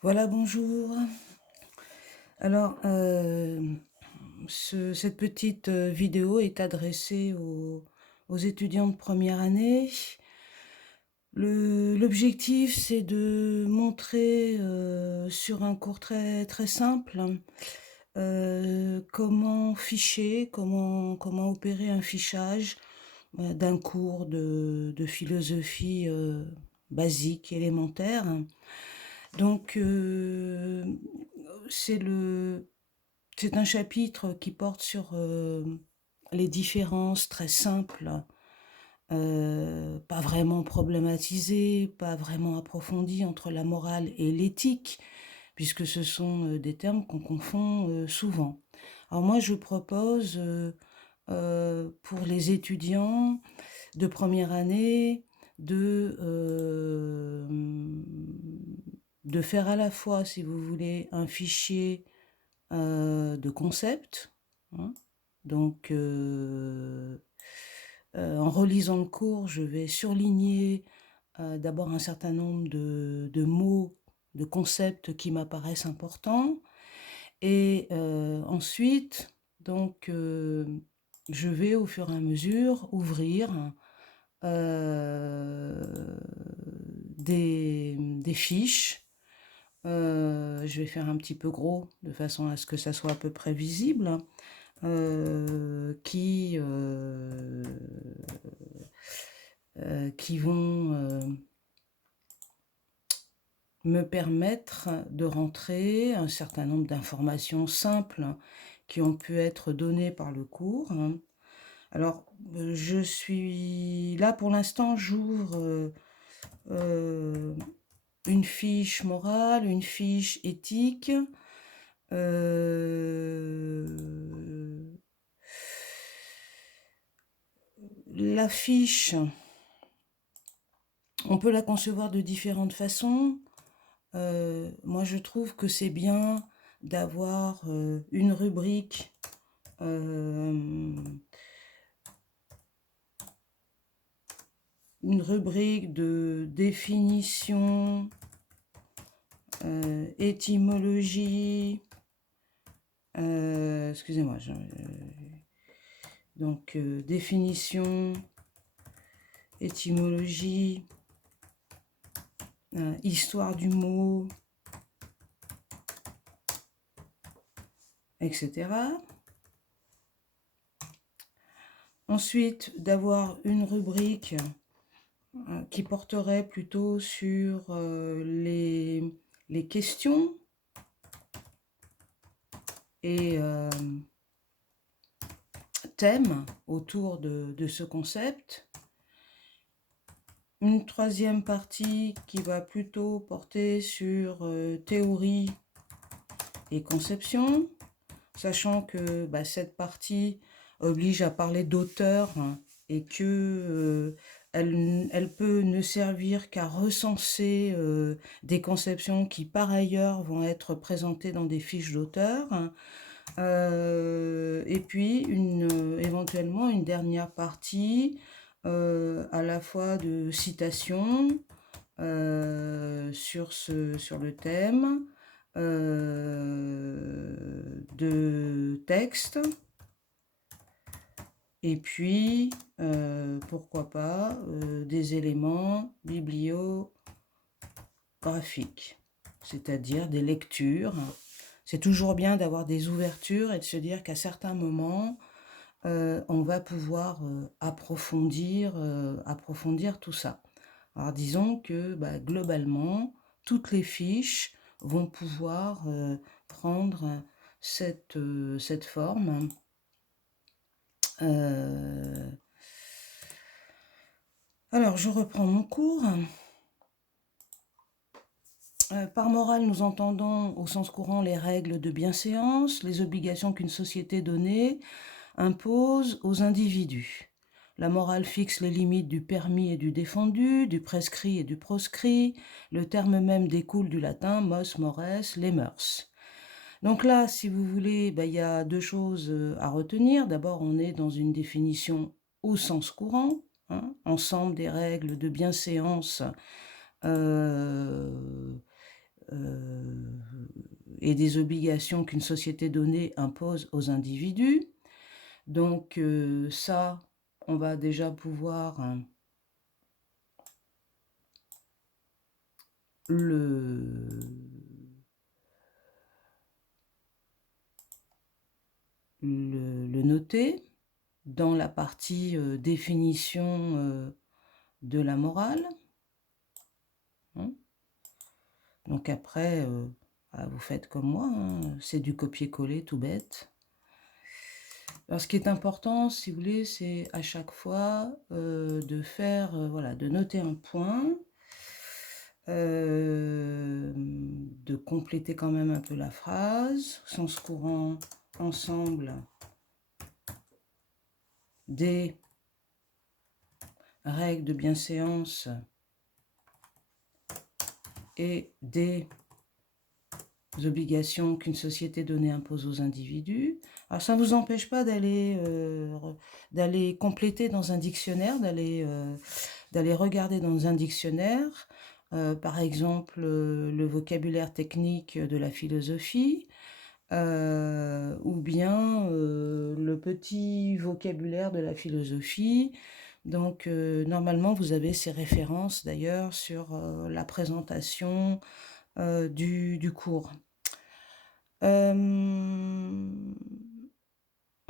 Voilà, bonjour. Alors, cette petite vidéo est adressée aux étudiants de première année. L'objectif, c'est de montrer sur un cours très, très simple comment ficher, comment opérer un fichage d'un cours de philosophie basique, élémentaire. Donc, c'est le c'est un chapitre qui porte sur les différences très simples, pas vraiment problématisées, pas vraiment approfondies entre la morale et l'éthique, puisque ce sont des termes qu'on confond souvent. Alors moi, je propose pour les étudiants de première année de faire à la fois, si vous voulez, un fichier de concepts, hein. Donc, en relisant le cours, je vais surligner d'abord un certain nombre de mots, de concepts qui m'apparaissent importants. Et ensuite, donc, je vais au fur et à mesure ouvrir euh, des fiches. Je vais faire un petit peu gros de façon à ce que ça soit à peu près visible, qui vont me permettre de rentrer un certain nombre d'informations simples qui ont pu être données par le cours. Alors, je suis là pour l'instant, j'ouvre une fiche morale, une fiche éthique. La fiche, on peut la concevoir de différentes façons. Moi, je trouve que c'est bien d'avoir euh, une rubrique de définition, étymologie, excusez-moi, donc définition, étymologie, histoire du mot, etc. Ensuite, d'avoir une rubrique qui porterait plutôt sur les questions et thèmes autour de ce concept. Une troisième partie qui va plutôt porter sur théorie et conception, sachant que cette partie oblige à parler d'auteur, hein, et que elle peut ne servir qu'à recenser des conceptions qui par ailleurs vont être présentées dans des fiches d'auteur, hein. Et puis éventuellement une dernière partie à la fois de citations sur le thème, de textes, et puis pourquoi pas des éléments bibliographiques, c'est-à-dire des lectures. C'est toujours bien d'avoir des ouvertures et de se dire qu'à certains moments, on va pouvoir approfondir tout ça. Alors disons que globalement, toutes les fiches vont pouvoir prendre cette forme. Alors, je reprends mon cours. Par morale, nous entendons au sens courant les règles de bienséance, les obligations qu'une société donnée impose aux individus. La morale fixe les limites du permis et du défendu, du prescrit et du proscrit. Le terme même découle du latin mos mores, les mœurs. Donc là, si vous voulez, il y a deux choses à retenir. D'abord, on est dans une définition au sens courant, hein, ensemble des règles de bienséance et des obligations qu'une société donnée impose aux individus. Donc ça, on va déjà pouvoir le noter dans la partie définition de la morale. Hein. Donc après, vous faites comme moi, hein, c'est du copier-coller tout bête. Alors ce qui est important, si vous voulez, c'est à chaque fois de faire, voilà, de noter un point, de compléter quand même un peu la phrase, sens courant, ensemble des règles de bienséance et des obligations qu'une société donnée impose aux individus. Alors ça ne vous empêche pas d'aller compléter dans un dictionnaire, d'aller regarder dans un dictionnaire, par exemple le vocabulaire technique de la philosophie, ou bien le petit vocabulaire de la philosophie. Donc normalement vous avez ces références d'ailleurs sur la présentation du cours.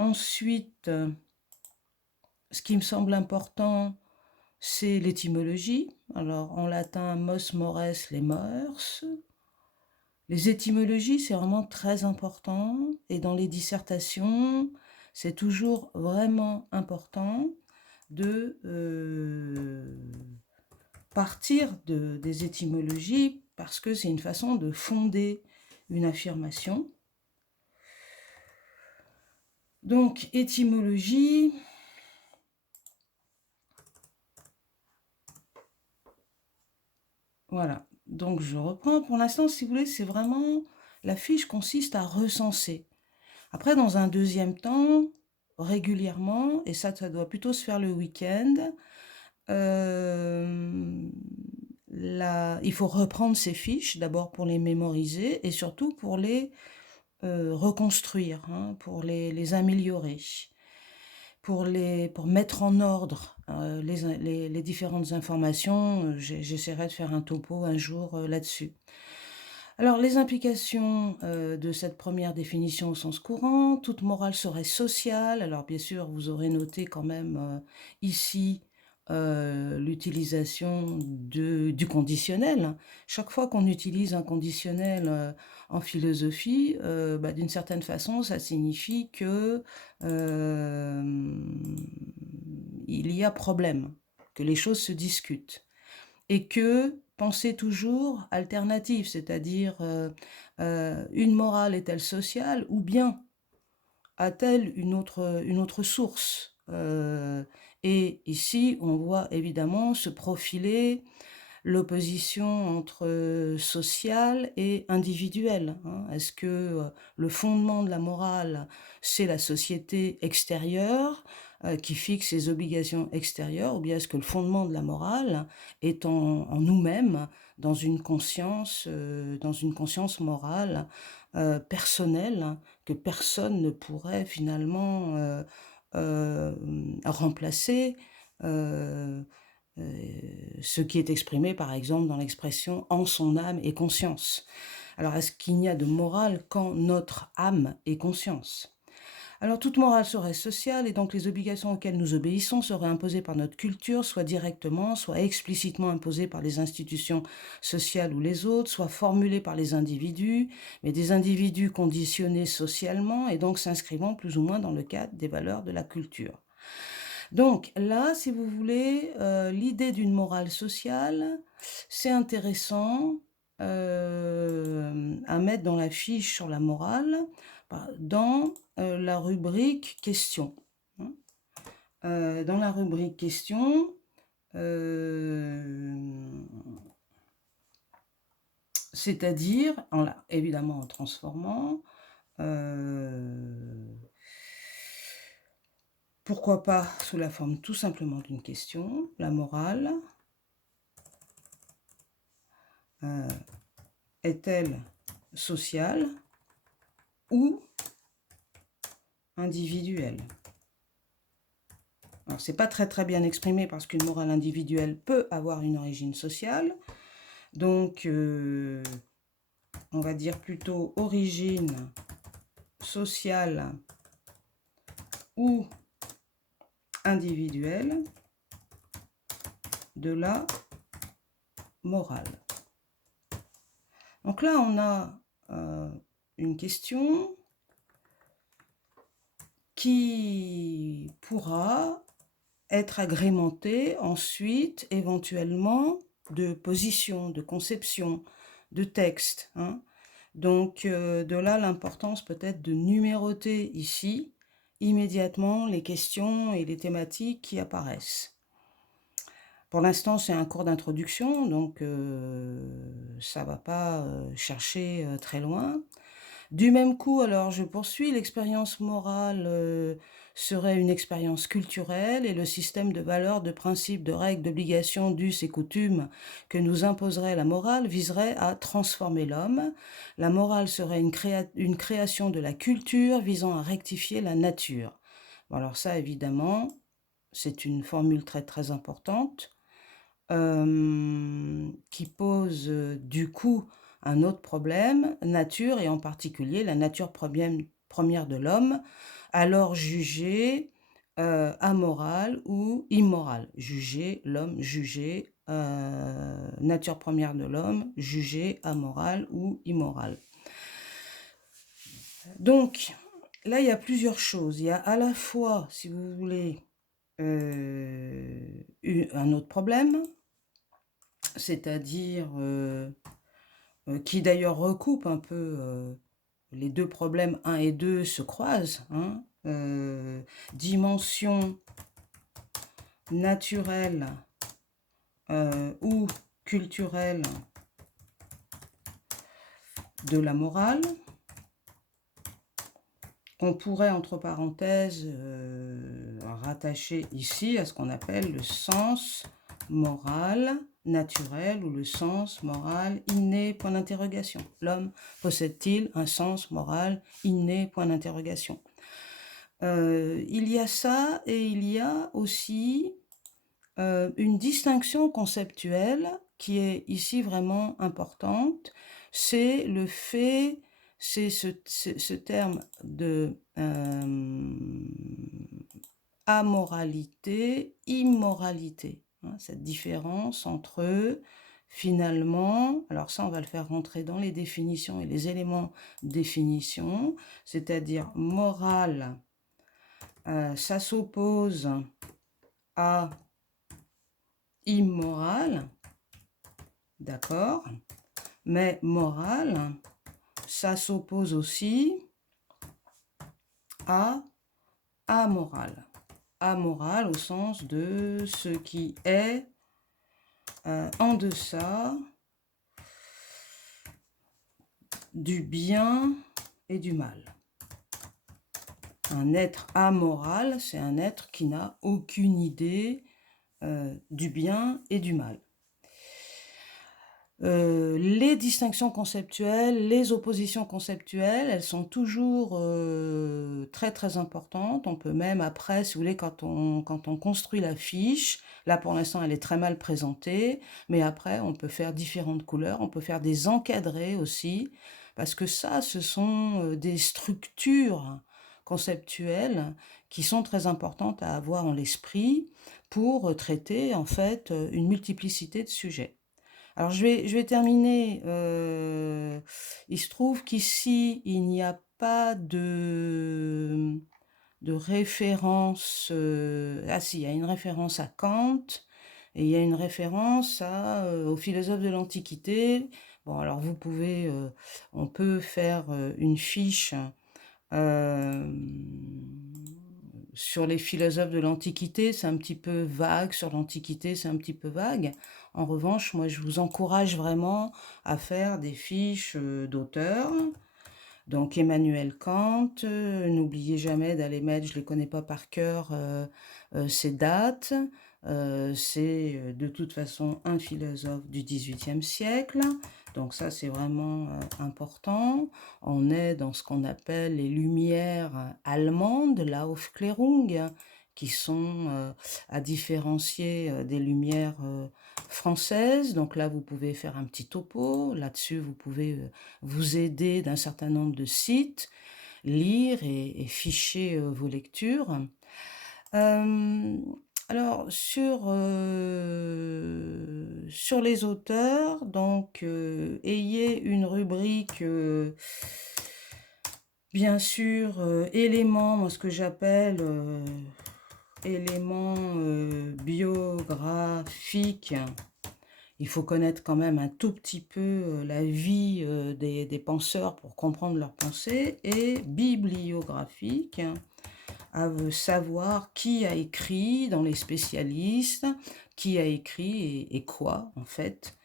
Ensuite, ce qui me semble important, c'est l'étymologie. Alors en latin, mos mores, les mœurs. Les étymologies, c'est vraiment très important. Et dans les dissertations, c'est toujours vraiment important de partir des étymologies parce que c'est une façon de fonder une affirmation. Donc, étymologie. Voilà. Donc, je reprends. Pour l'instant, si vous voulez, c'est vraiment... La fiche consiste à recenser. Après, dans un deuxième temps, régulièrement, et ça doit plutôt se faire le week-end, il faut reprendre ces fiches, d'abord pour les mémoriser et surtout pour les reconstruire, hein, pour les améliorer, pour mettre en ordre les différentes informations. J'essaierai de faire un topo un jour là-dessus. Alors, les implications de cette première définition au sens courant, toute morale serait sociale. Alors, bien sûr, vous aurez noté quand même ici l'utilisation du conditionnel. Chaque fois qu'on utilise un conditionnel en philosophie, d'une certaine façon, ça signifie que il y a problème, que les choses se discutent. Et que pensez toujours alternative, c'est-à-dire une morale est-elle sociale ou bien a-t-elle une autre source et ici, on voit évidemment se profiler l'opposition entre social et individuel. Hein. Est-ce que le fondement de la morale, c'est la société extérieure qui fixe ses obligations extérieures, ou bien est-ce que le fondement de la morale est en nous-mêmes, dans une conscience morale personnelle que personne ne pourrait finalement remplacer ce qui est exprimé par exemple dans l'expression « en son âme et conscience ». Alors est-ce qu'il n'y a de morale qu'en notre âme et conscience ? Alors toute morale serait sociale et donc les obligations auxquelles nous obéissons seraient imposées par notre culture, soit directement, soit explicitement imposées par les institutions sociales ou les autres, soit formulées par les individus, mais des individus conditionnés socialement et donc s'inscrivant plus ou moins dans le cadre des valeurs de la culture. Donc là, si vous voulez, l'idée d'une morale sociale, c'est intéressant à mettre dans la fiche sur la morale, dans la rubrique questions. Hein. Dans la rubrique questions, c'est-à-dire, évidemment en transformant, pourquoi pas sous la forme tout simplement d'une question, la morale est-elle sociale ou individuelle? Alors, c'est pas très bien exprimé parce qu'une morale individuelle peut avoir une origine sociale. Donc, on va dire plutôt origine sociale ou individuelle de la morale. Donc là, on a une question qui pourra être agrémentée ensuite, éventuellement, de positions, de conceptions, de textes. Hein. Donc, de là, l'importance peut-être de numéroter ici, immédiatement, les questions et les thématiques qui apparaissent. Pour l'instant, c'est un cours d'introduction, donc ça ne va pas chercher très loin. Du même coup, alors je poursuis, l'expérience morale serait une expérience culturelle et le système de valeurs, de principes, de règles, d'obligations, d'us et coutumes que nous imposerait la morale viserait à transformer l'homme. La morale serait une création de la culture visant à rectifier la nature. Bon, alors ça, évidemment, c'est une formule très importante qui pose du coup un autre problème, nature, et en particulier la nature première de l'homme, alors jugée amorale ou immorale. Juger l'homme, juger nature première de l'homme, jugée amorale ou immorale. Donc, là, il y a plusieurs choses. Il y a à la fois, si vous voulez, un autre problème, c'est-à-dire qui d'ailleurs recoupe un peu les deux problèmes 1 et 2 se croisent, hein, dimension naturelle ou culturelle de la morale. On pourrait, entre parenthèses, rattacher ici à ce qu'on appelle le sens moral naturel ou le sens moral inné, point d'interrogation. L'homme possède-t-il un sens moral inné, point d'interrogation. Il y a ça et il y a aussi une distinction conceptuelle qui est ici vraiment importante. C'est le fait, c'est ce terme de amoralité, immoralité. Hein, cette différence entre finalement, alors ça on va le faire rentrer dans les définitions et les éléments de définition, c'est-à-dire morale, ça s'oppose à immoral, d'accord, mais moral, ça s'oppose aussi à amoral. Amoral au sens de ce qui est en deçà du bien et du mal. Un être amoral, c'est un être qui n'a aucune idée du bien et du mal. Les distinctions conceptuelles, les oppositions conceptuelles, elles sont toujours très importantes. On peut même après, si vous voulez, quand on construit la fiche, là pour l'instant elle est très mal présentée, mais après on peut faire différentes couleurs, on peut faire des encadrés aussi, parce que ça, ce sont des structures conceptuelles qui sont très importantes à avoir en l'esprit pour traiter en fait une multiplicité de sujets. Alors je vais terminer. Il se trouve qu'ici, il n'y a pas de référence. Ah si, il y a une référence à Kant et il y a une référence aux philosophes de l'Antiquité. Bon, alors vous pouvez, on peut faire une fiche sur les philosophes de l'Antiquité, c'est un petit peu vague, sur l'Antiquité, c'est un petit peu vague. En revanche, moi, je vous encourage vraiment à faire des fiches d'auteurs. Donc, Emmanuel Kant, n'oubliez jamais d'aller mettre, je ne les connais pas par cœur, ces dates. C'est de toute façon un philosophe du XVIIIe siècle. Donc ça, c'est vraiment important. On est dans ce qu'on appelle les lumières allemandes, la Aufklärung, qui sont à différencier des lumières françaises. Donc là, vous pouvez faire un petit topo. Là-dessus, vous pouvez vous aider d'un certain nombre de sites, lire et ficher vos lectures. Alors, sur les auteurs, donc, ayez une rubrique, bien sûr, éléments, moi ce que j'appelle éléments biographiques. Il faut connaître quand même un tout petit peu la vie des penseurs pour comprendre leurs pensées, et bibliographiques, à savoir qui a écrit dans les spécialistes, qui a écrit et quoi en fait,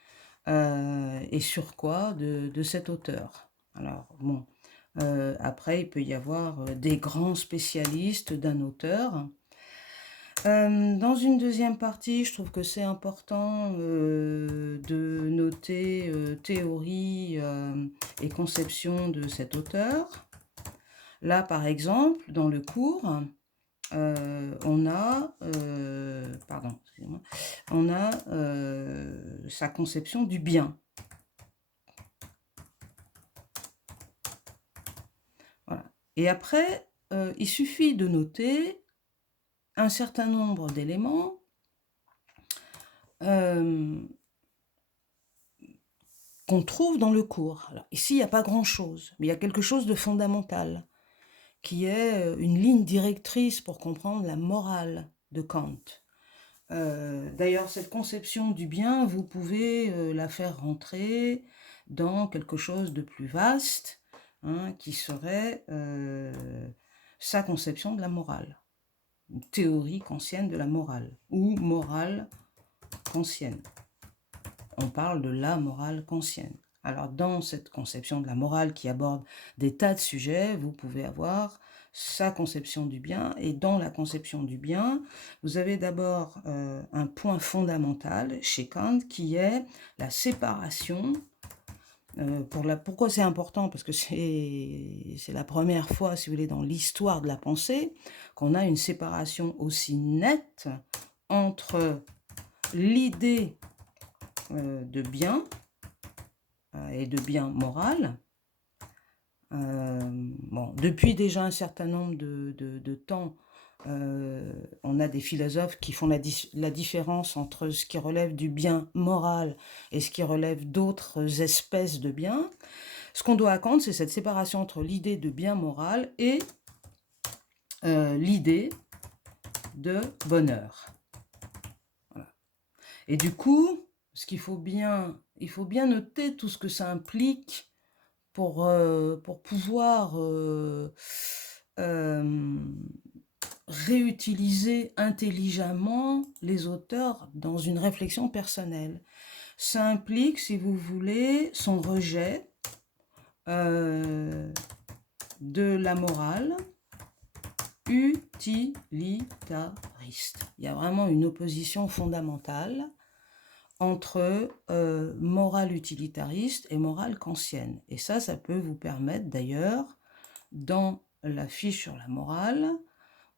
et sur quoi de cet auteur. Alors bon, après il peut y avoir des grands spécialistes d'un auteur. Dans une deuxième partie, je trouve que c'est important de noter théorie et conception de cet auteur. Là, par exemple, dans le cours, on a, sa conception du bien. Voilà. Et après, il suffit de noter un certain nombre d'éléments qu'on trouve dans le cours. Alors, ici, il n'y a pas grand-chose, mais il y a quelque chose de fondamental, qui est une ligne directrice pour comprendre la morale de Kant. D'ailleurs, cette conception du bien, vous pouvez la faire rentrer dans quelque chose de plus vaste, hein, qui serait sa conception de la morale, une théorie kantienne de la morale, ou morale kantienne. On parle de la morale kantienne. Alors, dans cette conception de la morale qui aborde des tas de sujets, vous pouvez avoir sa conception du bien, et dans la conception du bien, vous avez d'abord un point fondamental chez Kant qui est la séparation. Pourquoi c'est important? Parce que c'est la première fois, si vous voulez, dans l'histoire de la pensée, qu'on a une séparation aussi nette entre l'idée de bien et de bien moral. Bon, depuis déjà un certain nombre de temps, on a des philosophes qui font la différence entre ce qui relève du bien moral et ce qui relève d'autres espèces de biens. Ce qu'on doit attendre, c'est cette séparation entre l'idée de bien moral et l'idée de bonheur. Voilà. Et du coup, il faut bien noter tout ce que ça implique pour pouvoir réutiliser intelligemment les auteurs dans une réflexion personnelle. Ça implique, si vous voulez, son rejet de la morale utilitariste. Il y a vraiment une opposition fondamentale entre morale utilitariste et morale kantienne. Et ça peut vous permettre d'ailleurs, dans la fiche sur la morale,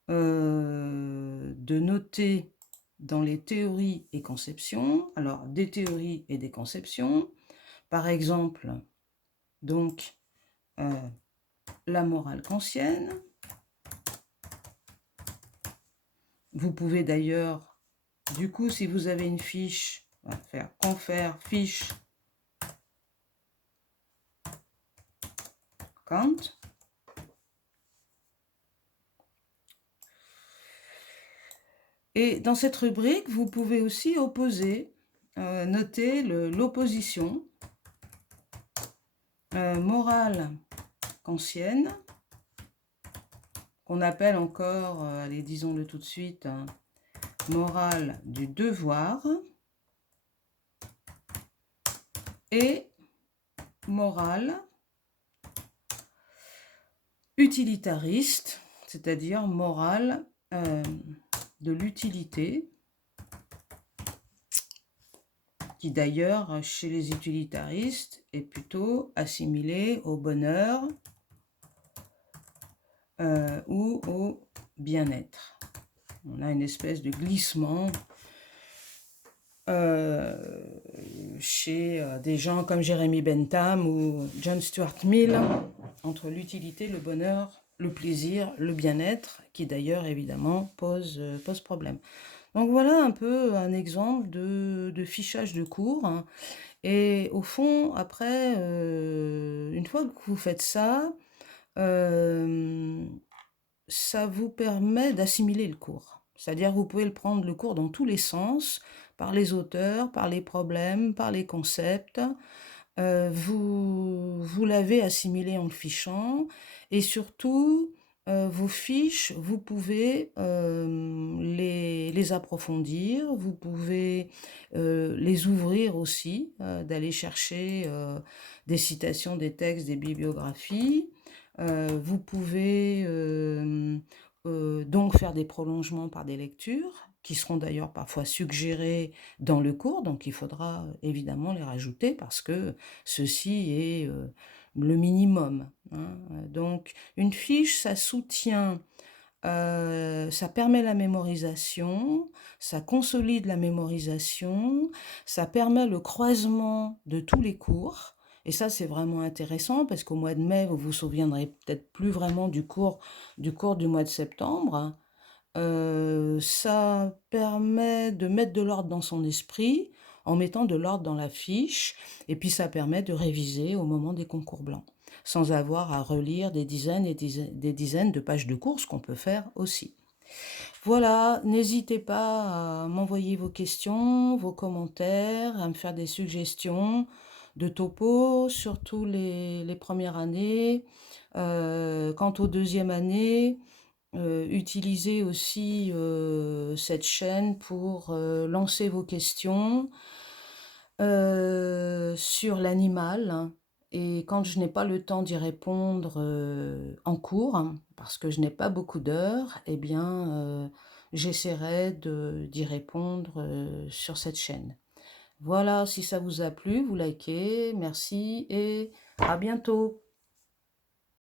de noter dans les théories et conceptions, alors des théories et des conceptions, par exemple, donc, la morale kantienne. Vous pouvez d'ailleurs, du coup, si vous avez une fiche, on va faire confère fiche Kant. Et dans cette rubrique, vous pouvez aussi opposer, noter l'opposition morale kantienne, qu'on appelle encore, allez, disons-le tout de suite, hein, morale du devoir, et morale utilitariste, c'est-à-dire morale de l'utilité, qui d'ailleurs, chez les utilitaristes, est plutôt assimilé au bonheur ou au bien-être. On a une espèce de glissement chez des gens comme Jeremy Bentham ou John Stuart Mill, entre l'utilité, le bonheur, le plaisir, le bien-être, qui d'ailleurs évidemment pose problème. Donc voilà un peu un exemple de fichage de cours, hein. Et au fond, après, une fois que vous faites ça, ça vous permet d'assimiler le cours. C'est-à-dire que vous pouvez le prendre le cours dans tous les sens, par les auteurs, par les problèmes, par les concepts. Vous l'avez assimilé en le fichant, et surtout, vos fiches, vous pouvez les approfondir, vous pouvez les ouvrir aussi, d'aller chercher des citations, des textes, des bibliographies. Vous pouvez donc faire des prolongements par des lectures, qui seront d'ailleurs parfois suggérées dans le cours, donc il faudra évidemment les rajouter parce que ceci est le minimum, hein. Donc une fiche, ça soutient, ça permet la mémorisation, ça consolide la mémorisation, ça permet le croisement de tous les cours. Et ça, c'est vraiment intéressant parce qu'au mois de mai, vous vous souviendrez peut-être plus vraiment du mois de septembre, hein. Ça permet de mettre de l'ordre dans son esprit en mettant de l'ordre dans la fiche, et puis ça permet de réviser au moment des concours blancs, sans avoir à relire des dizaines et des dizaines de pages de cours, ce qu'on peut faire aussi. Voilà, n'hésitez pas à m'envoyer vos questions, vos commentaires, à me faire des suggestions de topo, surtout les premières années. Quant aux deuxièmes années, utilisez aussi cette chaîne pour lancer vos questions sur l'animal, hein. Et quand je n'ai pas le temps d'y répondre en cours, hein, parce que je n'ai pas beaucoup d'heures, eh bien, j'essaierai d'y répondre sur cette chaîne. Voilà, si ça vous a plu, vous likez, merci et à bientôt.